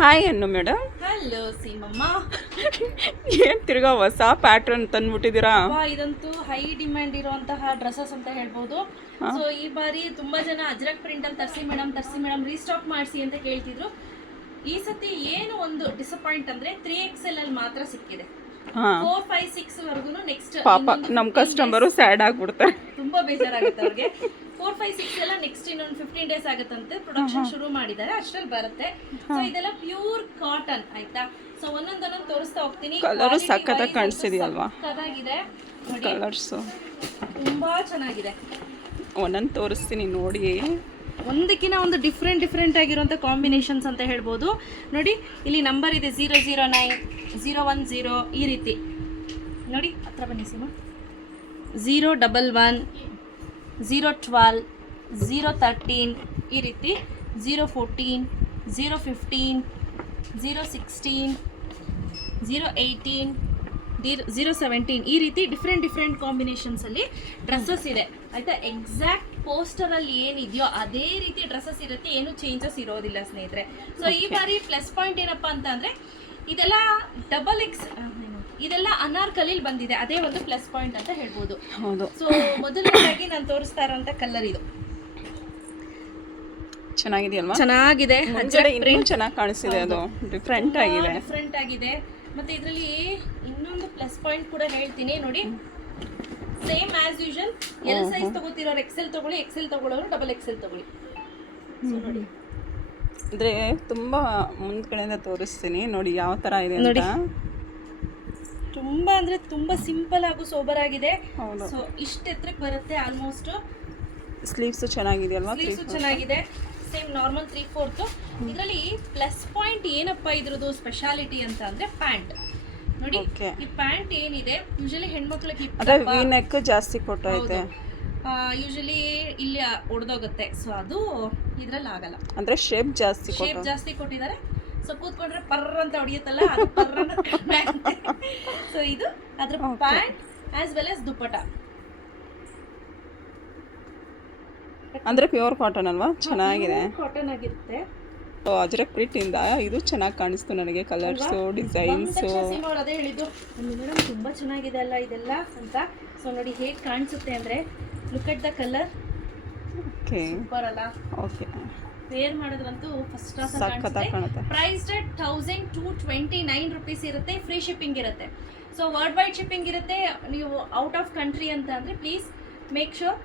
Hi ಅನ್ನು madam. Hello ಸೀಮಮ್ಮ. ಏನು ತಿರ್ಗಾ ಹೊಸ ಪ್ಯಾಟ್ರನ್ ತಂದ್ಬಿಟ್ಟಿದ್ದೀರಾ? ಇದಂತೂ ಹೈ ಡಿಮ್ಯಾಂಡ್ ಇರುವಂತಹ ಡ್ರೆಸ್ಸಸ್ ಅಂತ ಹೇಳ್ಬೋದು. ಸೊ ಈ ಬಾರಿ ತುಂಬಾ ಜನ ಅಜ್ರಕ್ ಪ್ರಿಂಟ್ ಅಲ್ಲಿ ತರಿಸಿ ಮೇಡಮ್ ರೀಸ್ಟಾಕ್ ಮಾಡಿಸಿ ಅಂತ ಕೇಳ್ತಿದ್ರು. ಈ ಸತಿ ಏನು ಒಂದು ಡಿಸಪಾಯಿಂಟ್ ಅಂದ್ರೆ 3XL ಅಲ್ಲಿ ಮಾತ್ರ ಸಿಕ್ಕಿದೆ. 4, 5, 6 ವರೆಗೂ ನೆಕ್ಸ್ಟ್ ಪಾಪ ನಮ್ಮ ಕಸ್ಟಮರು ಸ್ಯಾಡ್ ಆಗ್ಬಿಡ್ತಾರೆ, ತುಂಬಾ ಬೇಜಾರಾಗುತ್ತೆ ಅವ್ರಿಗೆ. 4, 5, 6 ಎಲ್ಲ ನೆಕ್ಸ್ಟ್ ಇನ್ನೊಂದು 15 ಡೇಸ್ ಆಗುತ್ತಂತೆ ಪ್ರೊಡಕ್ಷನ್ ಶುರು ಮಾಡಿದ್ದಾರೆ, ಅಷ್ಟರಲ್ಲಿ ಬರುತ್ತೆ. ಸೊ ಇದೆಲ್ಲ ಪ್ಯೂರ್ ಕಾಟನ್ ಆಯ್ತಾ. ಸೊ ಒಂದೊಂದೊಂದು ತೋರಿಸ್ತಾ ಹೋಗ್ತೀನಿ. ಕಲರು ಸಖತ್ತಾಗಿ ಕಾಣಿಸ್ತಿದೆಯಲ್ವಾ? ಸಖತ್ತಾಗಿದೆ ನೋಡಿ, ಕಲರ್ಸು ತುಂಬಾ ಚೆನ್ನಾಗಿದೆ. ಒಂದೊಂದು ತೋರಿಸ್ತೀನಿ ನೋಡಿ. ಒಂದಕ್ಕಿಂತ ಒಂದು ಡಿಫ್ರೆಂಟ್ ಆಗಿರುವಂಥ ಕಾಂಬಿನೇಷನ್ಸ್ ಅಂತ ಹೇಳ್ಬೋದು. ನೋಡಿ ಇಲ್ಲಿ ನಂಬರ್ ಇದೆ 009, 010 ಈ ರೀತಿ ನೋಡಿ. ಹತ್ರ ಬನ್ನಿ ಸಿಮ. 011, 012, 013 ಈ ರೀತಿ, 014, 015, 016, 018, 017 ಈ ರೀತಿ ಡಿಫ್ರೆಂಟ್ ಕಾಂಬಿನೇಷನ್ಸಲ್ಲಿ ಡ್ರೆಸ್ಸಸ್ ಇದೆ ಆಯಿತಾ. ಎಕ್ಸಾಕ್ಟ್ ಪೋಸ್ಟರಲ್ಲಿ ಏನಿದೆಯೋ ಅದೇ ರೀತಿ ಡ್ರೆಸ್ಸಸ್ ಇರುತ್ತೆ, ಏನು ಚೇಂಜಸ್ ಇರೋದಿಲ್ಲ ಸ್ನೇಹಿತರೆ. ಸೊ ಈ ಬಾರಿ ಪ್ಲಸ್ ಪಾಯಿಂಟ್ ಏನಪ್ಪ ಅಂತ ಅಂದರೆ ಇದೆಲ್ಲ ಇದೆಲ್ಲ ಅನಾರ್ಕಲಿಲಿ ಬಂದಿದೆ, ಅದೇ ಒಂದು ಪ್ಲಸ್ ಪಾಯಿಂಟ್ ಅಂತ ಹೇಳ್ಬೋದು. ಹೌದು. ಸೊ ಮೊದಲನೇದಾಗಿ ನಾನು ತೋರಿಸ್ತಾ ಇರೋಂಥ ಕಲರ್ ಇದು ಚೆನ್ನಾಗಿದೆಯಲ್ವಾ? ಚೆನ್ನಾಗಿದೆ, ಇನ್ನೂ ಚೆನ್ನಾಗಿ ಕಾಣಿಸ್ತಿದೆ, ಅದು ಡಿಫ್ರೆಂಟ್ ಆಗಿದೆ. ಮತ್ತೆ ಇದರಲ್ಲಿ ಇನ್ನೊಂದು ಪ್ಲಸ್ ಪಾಯಿಂಟ್ ಕೂಡ ಹೇಳ್ತೀನಿ ನೋಡಿ. Same as usual L size ತಗೋತಿರೋರು XL ತಗೊಳ್ಳಿ, XL ತಗೊಳ್ಳೋರು XXL ತಗೊಳ್ಳಿ. ಸೊ ನೋಡಿ ಅಂದರೆ ತುಂಬ ಮುಂದ್ಗಡೆಯಿಂದ ತೋರಿಸ್ತೀನಿ ನೋಡಿ ಯಾವ ಥರ ಇದೆ ಅಂತ. ತುಂಬಾ ಅಂದ್ರೆ ತುಂಬಾ ಸಿಂಪಲ್ ಹಾಗೂ ಸೋಬರ್ ಆಗಿದೆ. ಹೌದು. ಸೊ ಇಷ್ಟು ಎತ್ತರಕ್ಕೆ ಬರುತ್ತೆ ಆಲ್ಮೋಸ್ಟ್. ಸ್ಲೀವ್ಸು ಚೆನ್ನಾಗಿದೆಯಲ್ವಾ? ಸ್ಲೀವ್ಸು ಚೆನ್ನಾಗಿದೆ, ಸೇಮ್ ನಾರ್ಮಲ್ 3/4. ಇದರಲ್ಲಿ ಪ್ಲಸ್ ಪಾಯಿಂಟ್ ಏನಪ್ಪ ಇದ್ರದ್ದು ಸ್ಪೆಷಾಲಿಟಿ ಅಂತ ಅಂದ್ರೆ ಪ್ಯಾಂಟ್ ನೋಡಿ. ಈ ಪ್ಯಾಂಟ್ ಏನಿದೆ ಯೂಶಲಿ ಹೆಣ್ಮಕ್ಳಿಗೆ ವಿ ನೆಕ್ ಜಾಸ್ತಿ ಕೊಟ್ಟೈತೆ, ಯೂಶಲಿ ಇಲ್ಲಿ ಒಡೆದೋಗುತ್ತೆ. ಸೊ ಅದು ಇದ್ರಲ್ಲಿ ಆಗಲ್ಲ, ಅಂದ್ರೆ ಶೇಪ್ ಜಾಸ್ತಿ ಕೊಟ್ಟಿದ್ದಾರೆ. ಸೊ ಕೂತ್ಕೊಂಡ್ರೆ ಪರ್ರ ಅಂತ ಹೊಡಿಯುತ್ತಲ್ಲ, ಅದು ಪರ್ರ. ಸೊ ಇದು ಅದ್ರ pant as well as dupatta. ಅಂದ್ರೆ ಪ್ಯೂರ್ ಕಾಟನ್ ಅಲ್ವಾ? ಚೆನ್ನಾಗಿದೆ, ಕಾಟನ್ ಆಗಿರುತ್ತೆ. ಅಜ್ರಕ್ ಪ್ರಿಂಟ್ ಇಂದ ಇದು ಚೆನ್ನಾಗಿ ಕಾಣಿಸ್ತು ನನಗೆ, ಕಲರ್ಸು ಡಿಸೈನ್ಸು. ಅದೇ ಹೇಳಿದ್ದು ಮೇಡಮ್ ತುಂಬಾ ಚೆನ್ನಾಗಿದೆ ಅಲ್ಲ ಇದೆಲ್ಲ ಅಂತ. ಸೊ ನೋಡಿ ಹೇಗೆ ಕಾಣಿಸುತ್ತೆ ಅಂದ್ರೆ, look at the colour. Okay, super ಅಲ್ಲ? ಓಕೆ, ವೇರ್ ಮಾಡಿದ್ರಂತೂ ಫಸ್ಟ್ ಕ್ಲಾಸ್ ಕಾಣುತ್ತೆ. ಪ್ರೈಸ್ ರೇಟ್ 1229 ರೂಪೀಸ್ ಇರುತ್ತೆ, ಫ್ರೀ ಶಿಪ್ಪಿಂಗ್ ಇರುತ್ತೆ. ಸೊ ವರ್ಲ್ಡ್ ವೈಡ್ ಶಿಪ್ಪಿಂಗ್ ಇರುತ್ತೆ. ನೀವು ಔಟ್ ಆಫ್ ಕಂಟ್ರಿ ಅಂತ ಅಂದರೆ ಪ್ಲೀಸ್ ಮೇಕ್ ಶೋರ್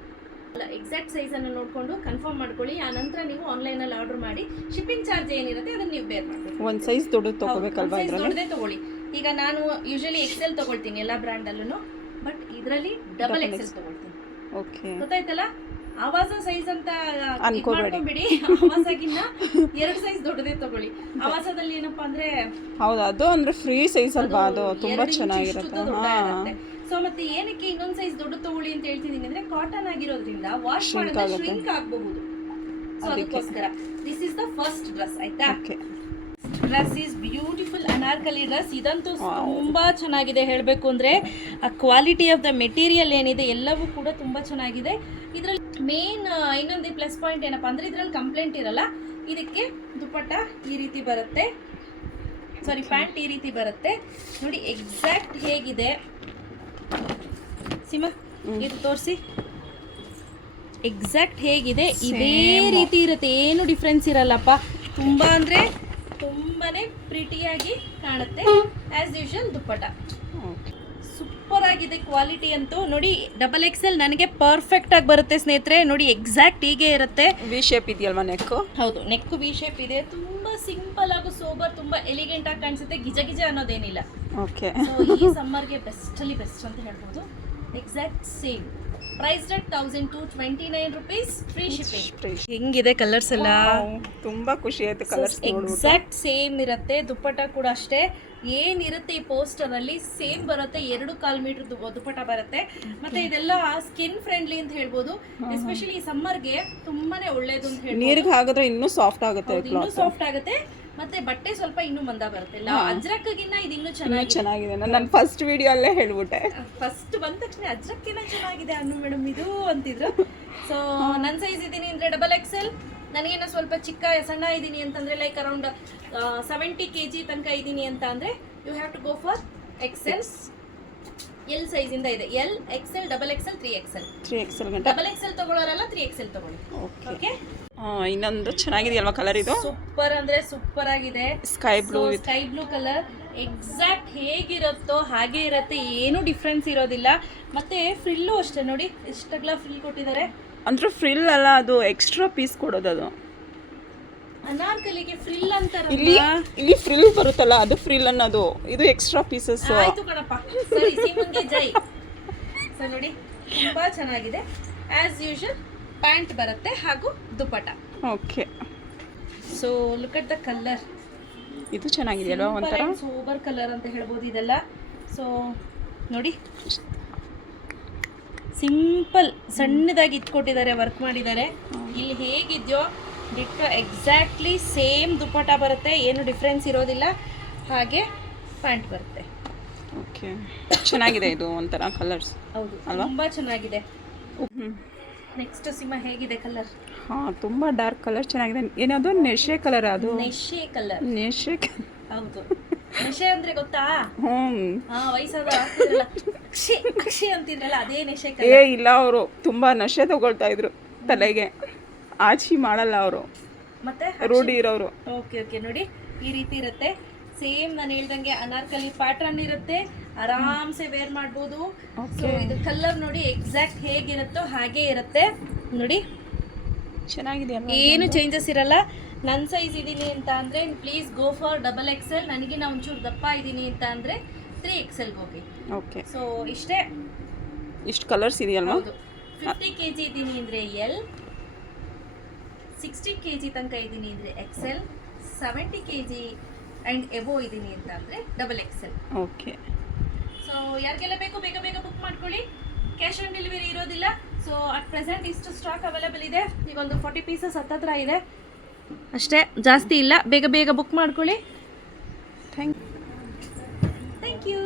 ಎಕ್ಸಾಕ್ಟ್ ಸೈಜನ್ನು ನೋಡಿಕೊಂಡು ಕನ್ಫರ್ಮ್ ಮಾಡ್ಕೊಳ್ಳಿ. ಆ ನಂತರ ನೀವು ಆನ್ಲೈನಲ್ಲಿ ಆರ್ಡರ್ ಮಾಡಿ ಶಿಪ್ಪಿಂಗ್ ಚಾರ್ಜ್ ಏನಿರುತ್ತೆ ಅದನ್ನು ನೀವು ಬೇರ್ ಮಾಡಬೇಕು. ಒಂದು ಸೈಜ್ ದೊಡ್ಡದು ತಗೋಬೇಕಲ್ವಾ? ದೊಡ್ಡದೇ ತಗೊಳ್ಳಿ. ಈಗ ನಾನು ಯೂಶಲಿ XL ತಗೊಳ್ತೀನಿ ಎಲ್ಲ ಬ್ರ್ಯಾಂಡಲ್ಲೂ, ಬಟ್ ಇದರಲ್ಲಿ XXL ತಗೊಳ್ತೀನಿ. ಓಕೆ, ಗೊತ್ತಾಯ್ತಲ್ಲ? ಆವಾಸ ಸೈಜ್ ಅಂತ ಮಾಡ್ಕೊಂಡ್ಬಿಡಿ. ಆವಾಸಗಿನ್ನ 2 ಸೈಜ್ ದೊಡ್ಡದೇ ತಗೊಳ್ಳಿ. ಆವಾಸದಲ್ಲಿ ಏನಪ್ಪಾ ಅಂದ್ರೆ ಹೌದು, ಅದು ಅಂದ್ರೆ ಫ್ರೀ ಸೈಜ್ ಅಲ್ವಾ, ಅದು ತುಂಬಾ ಚೆನ್ನಾಗಿರುತ್ತೆ. ಸೊ ಮತ್ತೆ ಏನಕ್ಕೆ ಇನ್ನೊಂದು ಸೈಜ್ ದೊಡ್ಡ ತಗೊಳ್ಳಿ ಅಂತ ಹೇಳ್ತಿದ್ದೀನಿ ಅಂದ್ರೆ, ಕಾಟನ್ ಆಗಿರೋದ್ರಿಂದ ವಾಶ್ ಮಾಡಿದ್ರೆ ಶ್ರಿಂಕ್ ಆಗಬಹುದು. ಸೊ ಅದಕ್ಕೋಸ್ಕರ this is the first dress ಆಯ್ತಾ. Dress is beautiful Anarkali dress. ಇದಂತೂ ತುಂಬಾ ಚೆನ್ನಾಗಿದೆ ಹೇಳಬೇಕು ಅಂದ್ರೆ. ಆ ಕ್ವಾಲಿಟಿ ಆಫ್ ದ ಮೆಟೀರಿಯಲ್ ಏನಿದೆ ಎಲ್ಲವೂ ಕೂಡ ತುಂಬಾ ಚೆನ್ನಾಗಿದೆ. ಇದರಲ್ಲಿ ಮೇನ್ ಇನ್ನೊಂದು ಪ್ಲಸ್ ಪಾಯಿಂಟ್ ಏನಪ್ಪಾ ಅಂದ್ರೆ, ಇದರಲ್ಲಿ ಕಂಪ್ಲೇಂಟ್ ಇರಲ್ಲ. ಇದಕ್ಕೆ ದುಪ್ಪಟ್ಟ ಈ ರೀತಿ ಬರುತ್ತೆ, ಸಾರಿ ಪ್ಯಾಂಟ್ ಈ ರೀತಿ ಬರುತ್ತೆ ನೋಡಿ. ಎಕ್ಸಾಕ್ಟ್ ಹೇಗಿದೆ ಸಿಮಾ ಇದು ತೋರಿಸಿ. ಎಕ್ಸಾಕ್ಟ್ ಹೇಗಿದೆ ಇದೇ ರೀತಿ ಇರುತ್ತೆ, ಏನು ಡಿಫ್ರೆನ್ಸ್ ಇರಲ್ಲಪ್ಪ. ತುಂಬಾ ಅಂದ್ರೆ ತುಂಬಾನೇ ಪ್ರಿಟಿಯಾಗಿ ಕಾಣುತ್ತೆ. ಆಸ್ ಯೂಶುವಲ್ ದುಪ್ಪಟ ಸೂಪರ್ ಆಗಿದೆ. ಕ್ವಾಲಿಟಿ ಅಂತೂ ನೋಡಿ, XXL ನನಗೆ ಪರ್ಫೆಕ್ಟ್ ಆಗಿ ಬರುತ್ತೆ ಸ್ನೇಹಿತರೆ. ನೋಡಿ ಎಕ್ಸಾಕ್ಟ್ ಹೀಗೆ ಇರುತ್ತೆ. ವಿ ಶೇಪ್ ಇದೆಯಲ್ವಾ ನೆಕ್? ಹೌದು, ನೆಕ್ ವಿ ಶೇಪ್ ಇದೆ. ತುಂಬಾ ಸಿಂಪಲ್ ಹಾಗೂ ಸೋಬರ್, ತುಂಬಾ ಎಲಿಗೆಂಟ್ ಆಗಿ ಕಾಣಿಸುತ್ತೆ. ಗಿಜ ಅನ್ನೋದೇನಿಲ್ಲ. ಓಕೆ, ಈ ಸಮ್ಮರ್ಗೆ ಬೆಸ್ಟ್ ಅಂತ ಹೇಳ್ಬೋದು. Exact same price rate 1229 rupees, free shipping. ಹೆಂಗಿದೆ ಕಲರ್ಸ್ ಎಲ್ಲ? ತುಂಬಾ ಖುಷಿ ಆಯ್ತು ಕಲರ್ಸ್. ಎಕ್ಸಾಕ್ಟ್ ಸೇಮ್ ಇರುತ್ತೆ. ದುಪ್ಪಟ್ಟ ಕೂಡ ಅಷ್ಟೇ ಏನಿರುತ್ತೆ ಈ ಪೋಸ್ಟರ್ ಅಲ್ಲಿ ಸೇಮ್ ಬರುತ್ತೆ. 2.25 ಮೀಟರ್ ದುಪ್ಪಟ್ಟ ಬರುತ್ತೆ. ಮತ್ತೆ ಇದೆಲ್ಲ ಸ್ಕಿನ್ ಫ್ರೆಂಡ್ಲಿ ಅಂತ ಹೇಳ್ಬೋದು. ಎಸ್ಪೆಷಲಿ ಈ ಸಮ್ಮರ್ಗೆ ತುಂಬಾನೇ ಒಳ್ಳೇದು ಅಂತ ಹೇಳ್ಬೋದು. ನೀರಿಗೆ ಹಾಕಿದ್ರೆ ಇನ್ನೂ ಸಾಫ್ಟ್ ಆಗುತ್ತೆ. ಮತ್ತೆ ಬಟ್ಟೆ ಸ್ವಲ್ಪ ಇನ್ನೂ ಮಂದ ಬರುತ್ತೆ. ಅಜ್ರಕ್ಗಿನ್ನ ಇದು ಇನ್ನೂ ಚೆನ್ನಾಗಿದೆ. ನಾನು ಫಸ್ಟ್ ವಿಡಿಯೋ ಅಲ್ಲೇ ಹೇಳ್ಬಿಟ್ಟೆ, ಫಸ್ಟ್ ಬಂದ ತಕ್ಷಣ ಅಜ್ರಕ್ಕಿನ್ನ ಚೆನ್ನಾಗಿದೆ ಅನ್ನು ಮೇಡಮ್ ಇದು ಅಂತಿದ್ರು. ಸೊ ನನ್ನ ಸೈಜ್ ಇದೀನಿ ಅಂದ್ರೆ XXL, ನನಗೇನೋ ಸ್ವಲ್ಪ ಸಣ್ಣ ಇದ್ದೀನಿ ಅಂತಂದರೆ ಲೈಕ್ ಅರೌಂಡ್ 70 kg ತನಕ ಇದ್ದೀನಿ ಅಂತ ಅಂದರೆ you have to go for XL. L ಸೈಜಿಂದ ಇದೆ, L, Excel, double XL, 3XL. 3XL ಗಂಟ. ಡಬಲ್ ಎಕ್ಸೆಲ್ ತಗೊಳ್ಳೋರಲ್ಲ 3XL ತಗೊಳ್ಳಿ. ಓಕೆ. ಇನ್ನೊಂದು ಚೆನ್ನಾಗಿದೆಯಲ್ವಾ ಕಲರ್ ಇದು? ಸೂಪರ್ ಅಂದ್ರೆ ಸೂಪರ್ ಆಗಿದೆ. ಸ್ಕೈ ಬ್ಲೂ ಕಲರ್ ಎಕ್ಸಾಕ್ಟ್ ಹೇಗಿರುತ್ತೋ ಹಾಗೆ ಇರುತ್ತೆ, ಏನು ಡಿಫ್ರೆನ್ಸ್ ಇರೋದಿಲ್ಲ. ಮತ್ತೆ ಫ್ರಿಲ್ಲು ಅಷ್ಟೇ ನೋಡಿ, ಎಷ್ಟಗ್ಲ ಫ್ರಿಲ್ ಕೊಟ್ಟಿದ್ದಾರೆ. ಅಂದ್ರೆ ಫ್ರಿಲ್ ಅಲ್ಲ, ಅದು ಎಕ್ಸ್ಟ್ರಾ ಪೀಸ್ ಕೊಡೋದು. ಅದು ಅನಾರ್ಕಲಿಗೆ ಫ್ರಿಲ್ ಅಂತಾರಲ್ಲ, ಇಲ್ಲಿ ಫ್ರಿಲ್ ಬರುತ್ತಲ್ಲ ಅದು ಫ್ರಿಲ್ ಅನ್ನೋದು, ಇದು ಎಕ್ಸ್ಟ್ರಾ ಪೀಸಸ್. ಆಯ್ತು ಕಣಪ್ಪ, ಸರಿ ಸೀಮನ್ಗೆ ಜೈ. ಸೊ ನೋಡಿ ತುಂಬಾ ಚೆನ್ನಾಗಿದೆ. ಆಸ್ ಯೂಶುವಲ್ ಪ್ಯಾಂಟ್ ಬರುತ್ತೆ ಹಾಗೂ dupatta. Okay. So look at the colour. ಇದು ಚೆನ್ನಾಗಿದೆಯಲ್ವಾ, ಒಂಥರ ಸೂಪರ್ ಕಲರ್ ಅಂತ ಹೇಳ್ಬೋದು ಇದೆಲ್ಲ. ಸೊ ನೋಡಿ ಸಿಂಪಲ್ ಸಣ್ಣದಾಗಿ ಇಟ್ಕೊಟ್ಟಿದ್ದಾರೆ, ವರ್ಕ್ ಮಾಡಿದ್ದಾರೆ. ಇಲ್ಲಿ ಹೇಗಿದೆಯೋ ಡಿಟ್ಟೋ ಎಕ್ಸಾಕ್ಟ್ಲಿ ಸೇಮ್ ದುಪ್ಪಟ್ಟ ಬರುತ್ತೆ, ಏನು ಡಿಫ್ರೆನ್ಸ್ ಇರೋದಿಲ್ಲ. ಹಾಗೆ ಪ್ಯಾಂಟ್ ಬರುತ್ತೆ. ಓಕೆ, ಚೆನ್ನಾಗಿದೆ ಇದು ಒಂಥರ ಕಲರ್ಸ್. ಹೌದು, ತುಂಬ ಚೆನ್ನಾಗಿದೆ. ನೆಕ್ಸ್ಟ್ ಸಿಮಾ ಹೇಗಿದೆ ಕಲರ್? ಹಾಂ, ತುಂಬ ಡಾರ್ಕ್ ಕಲರ್ ಚೆನ್ನಾಗಿದೆ. ಏನದು ನೆಶೆ ಕಲರ್? ಅದು ನೆಶೆ ಕಲರ್. ನೆಶೆ, ಹೌದು. ನೆಶೆ ಅಂದ್ರೆ ಗೊತ್ತಾ? ಹ್ಞೂ, ವಯಸ್ಸಾದ ಅಕ್ಷಿ ಅಂತಿದ್ರಲ್ಲ, ಅದೇ ನೆಶೆ ಕಲರ್. ಇಲ್ಲ, ಅವರು ತುಂಬ ನಶೆ ತಗೊಳ್ತಾ ಇದ್ರು ತಲೆಗೆ, ಆಚಿ ಮಾಡಲ್ಲ ಅವರು, ಮತ್ತೆ ರೂಢಿ ಇರೋರು. ಓಕೆ ಓಕೆ, ನೋಡಿ ಈ ರೀತಿ ಇರುತ್ತೆ. ಸೇಮ್ ನಾನು ಹೇಳ್ದಂಗೆ ಅನಾರ್ಕಲಿ ಪ್ಯಾಟರ್ನ್ ಇರುತ್ತೆ, ಆರಾಮ್ಸೆ ವೇರ್ ಮಾಡ್ಬೋದು. ಸೊ ಇದು ಕಲರ್ ನೋಡಿ ಎಕ್ಸಾಕ್ಟ್ ಹೇಗಿರುತ್ತೋ ಹಾಗೆ ಇರುತ್ತೆ. ನೋಡಿ ಚೆನ್ನಾಗಿದೆ, ಏನು ಚೇಂಜಸ್ ಇರಲ್ಲ. ನನ್ನ ಸೈಜ್ ಇದ್ದೀನಿ ಅಂತ ಅಂದರೆ please go for double XL. ನನಗೆ ನಾವು ಒಂಚೂರು ದಪ್ಪ ಇದ್ದೀನಿ ಅಂತ ಅಂದರೆ 3XLಗೆ ಹೋಗಿ. ಓಕೆ. ಸೊ ಇಷ್ಟೇ, ಇಷ್ಟು ಕಲರ್ಸ್ ಇದೆಯಲ್ವಾ? ಹೌದು. 50 kg ಇದ್ದೀನಿ ಅಂದರೆ ಎಲ್, 60 kg ತನಕ ಇದ್ದೀನಿ ಅಂದರೆ ಎಕ್ಸೆಲ್, 70 kg ಆ್ಯಂಡ್ ಎಬೋ ಇದ್ದೀನಿ ಅಂತ ಅಂದರೆ ಡಬಲ್ ಎಕ್ಸೆಲ್. ಓಕೆ. ಸೊ ಯಾರಿಗೆಲ್ಲ ಬೇಕು ಬೇಗ ಬೇಗ ಬುಕ್ ಮಾಡ್ಕೊಳ್ಳಿ. ಕ್ಯಾಶ್ ಆನ್ ಡೆಲಿವರಿ ಇರೋದಿಲ್ಲ. ಸೊ ಅಟ್ ಪ್ರೆಸೆಂಟ್ ಇಷ್ಟು ಸ್ಟಾಕ್ ಅವೈಲೇಬಲ್ ಇದೆ. ಈಗ ಒಂದು 40 ಪೀಸಸ್ ಹತ್ತತ್ರ ಇದೆ ಅಷ್ಟೇ, ಜಾಸ್ತಿ ಇಲ್ಲ. ಬೇಗ ಬೇಗ ಬುಕ್ ಮಾಡ್ಕೊಳ್ಳಿ. Thank you.